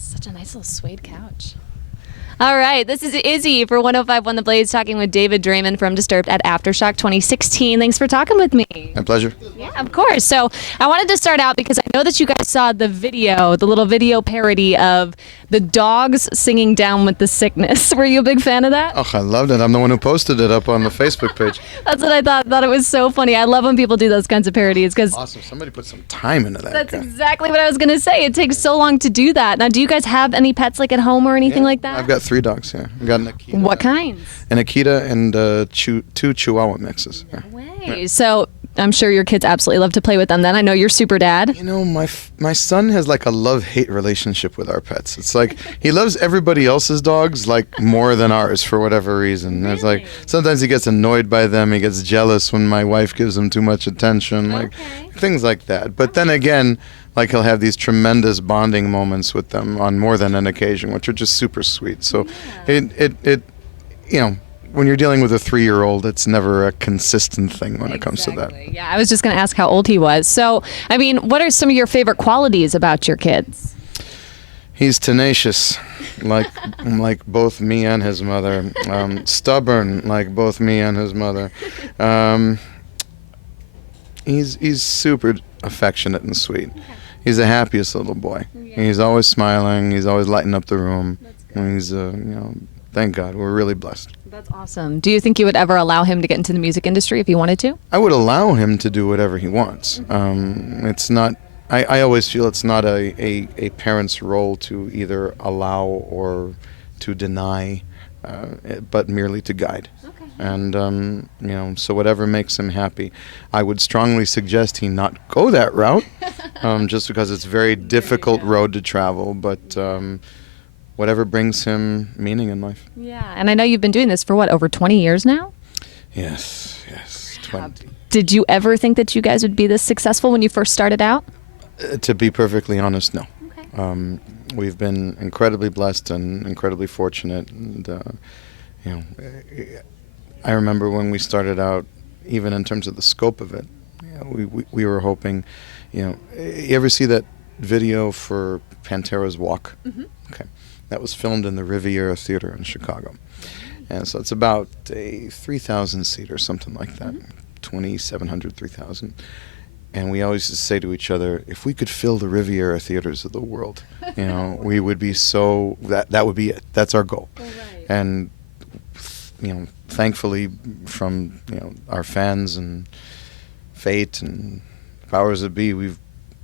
such a nice little suede couch. All right, this is Izzy for 105.1 The Blaze, talking with David Draiman from Disturbed at Aftershock 2016. Thanks for talking with me. My pleasure. Yeah, of course. So I wanted to start out because I know that you guys saw the video, the little video parody of the dogs singing Down with the Sickness. Were you a big fan of that? Oh, I loved it. I'm the one who posted it up on the Facebook page. That's what I thought. Thought it was so funny. I love when people do those kinds of parodies because Awesome. Somebody put some time into that. that's exactly what I was going to say. It takes so long to do that. Now, do you guys have any pets like at home or anything like that? I've got 3 dogs, yeah. I've got an Akita. What kinds? An Akita and 2 Chihuahua mixes. Yeah. Way. So I'm sure your kids absolutely love to play with them then. I know you're super dad. You know, my son has like a love-hate relationship with our pets. It's like he loves everybody else's dogs like more than ours for whatever reason. It's like sometimes he gets annoyed by them. He gets jealous when my wife gives him too much attention, like things like that. But then again, like he'll have these tremendous bonding moments with them on more than an occasion, which are just super sweet. So it you know, when you're dealing with a 3-year-old, it's never a consistent thing when it comes to that. Yeah, I was just going to ask how old he was. So, I mean, what are some of your favorite qualities about your kids? He's tenacious, like both me and his mother. Stubborn, like both me and his mother. He's super affectionate and sweet. He's the happiest little boy. He's always smiling. He's always lighting up the room. And he's, you know, thank God, we're really blessed. That's awesome. Do you think you would ever allow him to get into the music industry if he wanted to? I would allow him to do whatever he wants. It's not. I always feel it's not a parent's role to either allow or to deny, but merely to guide. And, you know, so whatever makes him happy. I would strongly suggest he not go that route, just because it's a very difficult road to travel, but whatever brings him meaning in life. Yeah, and I know you've been doing this for, what, over 20 years now? Yes, 20. Did you ever think that you guys would be this successful when you first started out? To be perfectly honest, no. We've been incredibly blessed and incredibly fortunate, and, you know, I remember when we started out, even in terms of the scope of it, you know, we were hoping, you know, you ever see that video for Pantera's Walk? Okay. That was filmed in the Riviera Theater in Chicago. And so it's about a 3,000 seat or something like that, 2,700, 3,000. And we always just say to each other, if we could fill the Riviera theaters of the world, you know, we would be so, that would be it. That's our goal. And, you know, thankfully from, you know, our fans and fate and powers that be, we've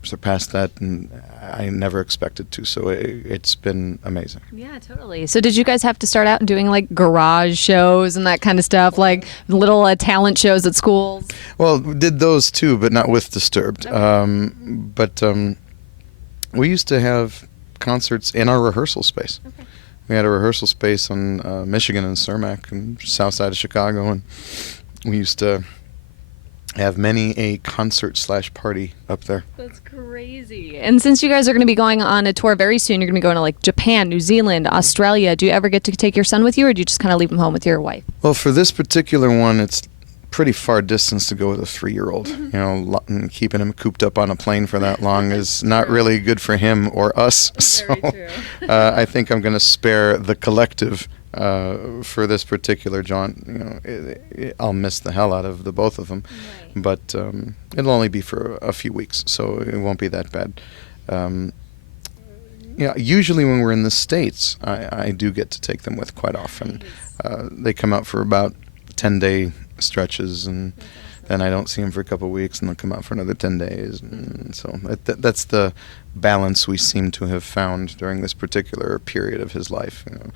surpassed that, and I never expected to, so it's been amazing. Yeah, totally. So did you guys have to start out doing like garage shows and that kind of stuff, like little talent shows at schools? Well, we did those too, but not with Disturbed. But we used to have concerts in our rehearsal space. We had a rehearsal space on Michigan and Cermak and south side of Chicago, and we used to have many a concert/party up there. That's crazy. And since you guys are going to be going on a tour very soon, you're going to be going to like Japan, New Zealand, Australia. Do you ever get to take your son with you, or do you just kind of leave him home with your wife? Well, for this particular one, it's pretty far distance to go with a 3-year-old. You know, keeping him cooped up on a plane for that long is not really good for him or us. So I think I'm going to spare the collective for this particular jaunt. You know, I'll miss the hell out of the both of them, but it'll only be for a few weeks, so it won't be that bad. Yeah, usually when we're in the States, I do get to take them with quite often. They come out for about 10-day stretches, and then I don't see them for a couple of weeks, and they'll come out for another 10 days. And so that's the balance we seem to have found during this particular period of his life. You know.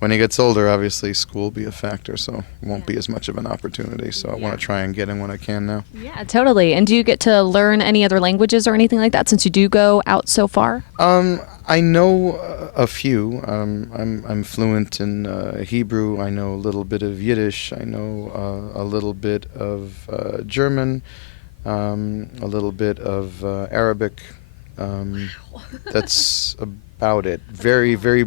When he gets older, obviously school will be a factor, so it won't be as much of an opportunity. So I want to try and get him when I can now. Yeah, totally. And do you get to learn any other languages or anything like that since you do go out so far? I know a few. I'm fluent in Hebrew. I know a little bit of Yiddish. I know a little bit of German, a little bit of Arabic. That's about it. Very, very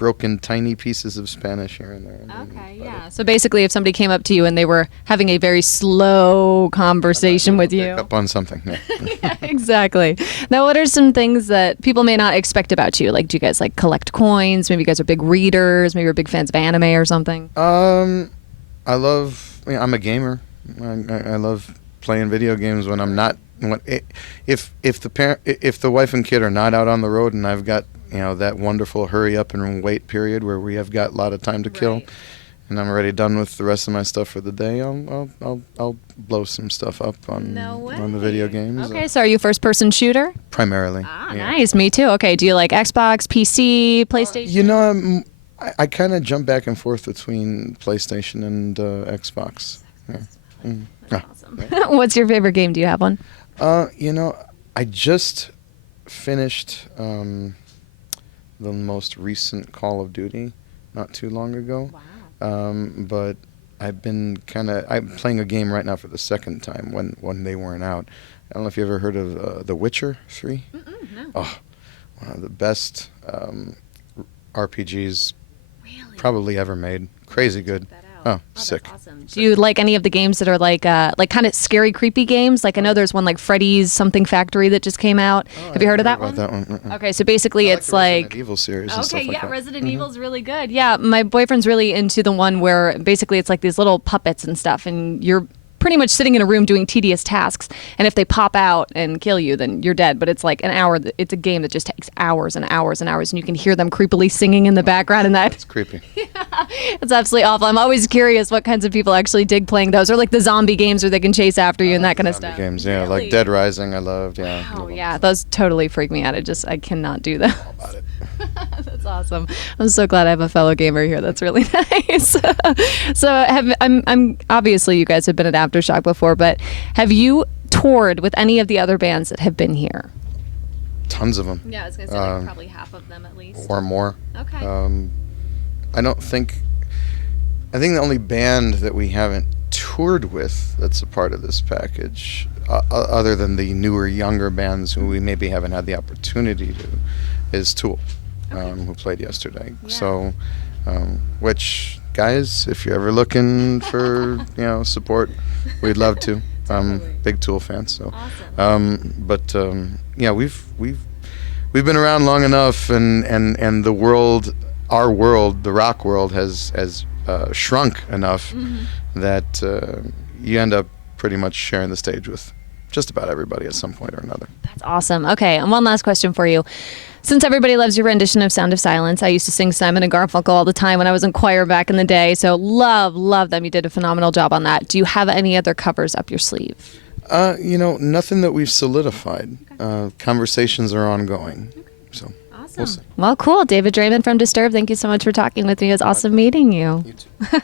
broken tiny pieces of Spanish here and there. Okay, yeah. So basically, if somebody came up to you and they were having a very slow conversation with you. Pick up on something. Yeah. Yeah, exactly. Now, what are some things that people may not expect about you? Like, do you guys like collect coins? Maybe you guys are big readers. Maybe you're big fans of anime or something. I love. I'm a gamer. I love playing video games when I'm not. If the wife and kid are not out on the road and I've got that wonderful hurry up and wait period where we have got a lot of time to kill, and I'm already done with the rest of my stuff for the day, I'll blow some stuff up on the video games. Okay, so are you first person shooter? Primarily. Ah, yeah. Nice. Me too. Okay, do you like Xbox, PC, PlayStation? I kind of jump back and forth between PlayStation and Xbox. Yeah. That's awesome. What's your favorite game? Do you have one? I just finished the most recent Call of Duty not too long ago. Wow. But I'm playing a game right now for the second time when they weren't out. I don't know if you ever heard of The Witcher 3? No. Oh, one of the best RPGs probably ever made. Crazy good. Oh, sick. That's awesome. Do you like any of the games that are like kind of scary, creepy games? Like I know there's one like Freddy's Something Factory that just came out. Have you heard of that one? That one? Okay, so basically it's like Resident Evil series and stuff like that. Resident Evil's really good. Yeah, my boyfriend's really into the one where basically it's like these little puppets and stuff, and you're pretty much sitting in a room doing tedious tasks, and if they pop out and kill you, then you're dead. But it's like an hour. It's a game that just takes hours and hours and hours, and you can hear them creepily singing in the background, and It's creepy. It's absolutely awful. I'm always curious what kinds of people actually dig playing those, or like the zombie games where they can chase after you and that kind of stuff. Games, yeah, Really? like Dead Rising. I loved. Yeah. Oh yeah, those totally freak me out. I cannot do that. All about it. That's awesome. I'm so glad I have a fellow gamer here. That's really nice. So I'm obviously you guys have been at Aftershock before, but have you toured with any of the other bands that have been here? Tons of them. Yeah, I was gonna say like probably half of them at least. Or more. Okay. I think the only band that we haven't toured with that's a part of this package, other than the newer, younger bands who we maybe haven't had the opportunity to, is Tool, who played yesterday. Yeah. So, which, guys, if you're ever looking for support, we'd love to. I'm big Tool fan. So, Awesome. yeah, we've been around long enough, and the world, our world, the rock world, has shrunk enough that you end up pretty much sharing the stage with just about everybody at some point or another. That's awesome. Okay, and one last question for you. Since everybody loves your rendition of Sound of Silence, I used to sing Simon and Garfunkel all the time when I was in choir back in the day. So love them. You did a phenomenal job on that. Do you have any other covers up your sleeve? Nothing that we've solidified. Okay. Conversations are ongoing. Okay. So awesome. We'll see. Well, cool. David Draiman from Disturbed, thank you so much for talking with me. It was awesome meeting you. You too.